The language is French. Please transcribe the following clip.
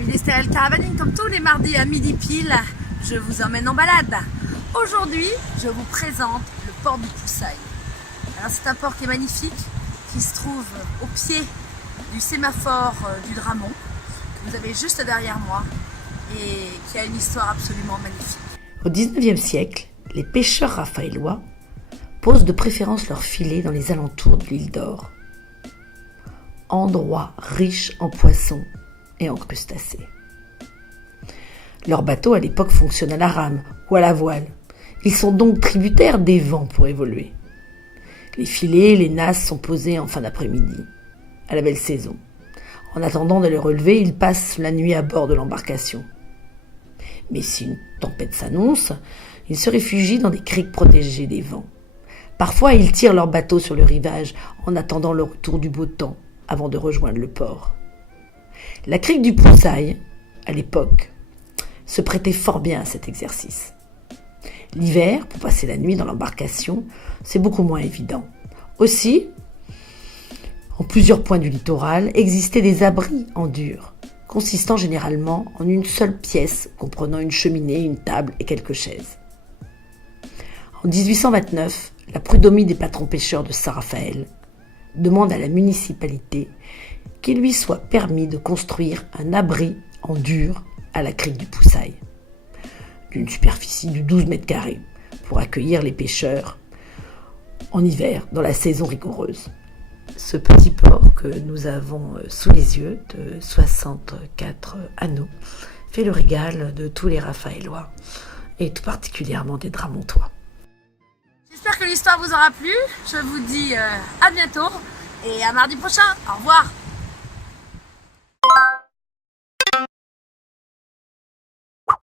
Amis d'Estérel Caravaning, comme tous les mardis à midi pile, je vous emmène en balade. Aujourd'hui, je vous présente le port du Poussail. Alors c'est un port qui est magnifique, qui se trouve au pied du sémaphore du Dramont, que vous avez juste derrière moi, et qui a une histoire absolument magnifique. Au XIXe siècle, les pêcheurs raphaélois posent de préférence leurs filets dans les alentours de l'île d'Or, endroit riche en poissons et en crustacés. Leurs bateaux à l'époque fonctionnent à la rame ou à la voile. Ils sont donc tributaires des vents pour évoluer. Les filets et les nasses sont posés en fin d'après-midi, à la belle saison. En attendant de les relever, ils passent la nuit à bord de l'embarcation. Mais si une tempête s'annonce, ils se réfugient dans des criques protégées des vents. Parfois, ils tirent leur bateau sur le rivage en attendant le retour du beau temps avant de rejoindre le port. La crique du Poussail, à l'époque, se prêtait fort bien à cet exercice. L'hiver, pour passer la nuit dans l'embarcation, c'est beaucoup moins évident. Aussi, en plusieurs points du littoral, existaient des abris en dur, consistant généralement en une seule pièce comprenant une cheminée, une table et quelques chaises. En 1829, la prud'homie des patrons pêcheurs de Saint-Raphaël demande à la municipalité qu'il lui soit permis de construire un abri en dur à la crique du Poussail, d'une superficie de 12 mètres carrés, pour accueillir les pêcheurs en hiver, dans la saison rigoureuse. Ce petit port que nous avons sous les yeux, de 64 anneaux, fait le régal de tous les Raphaélois, et tout particulièrement des Dramontois. J'espère que l'histoire vous aura plu. Je vous dis à bientôt et à mardi prochain. Au revoir.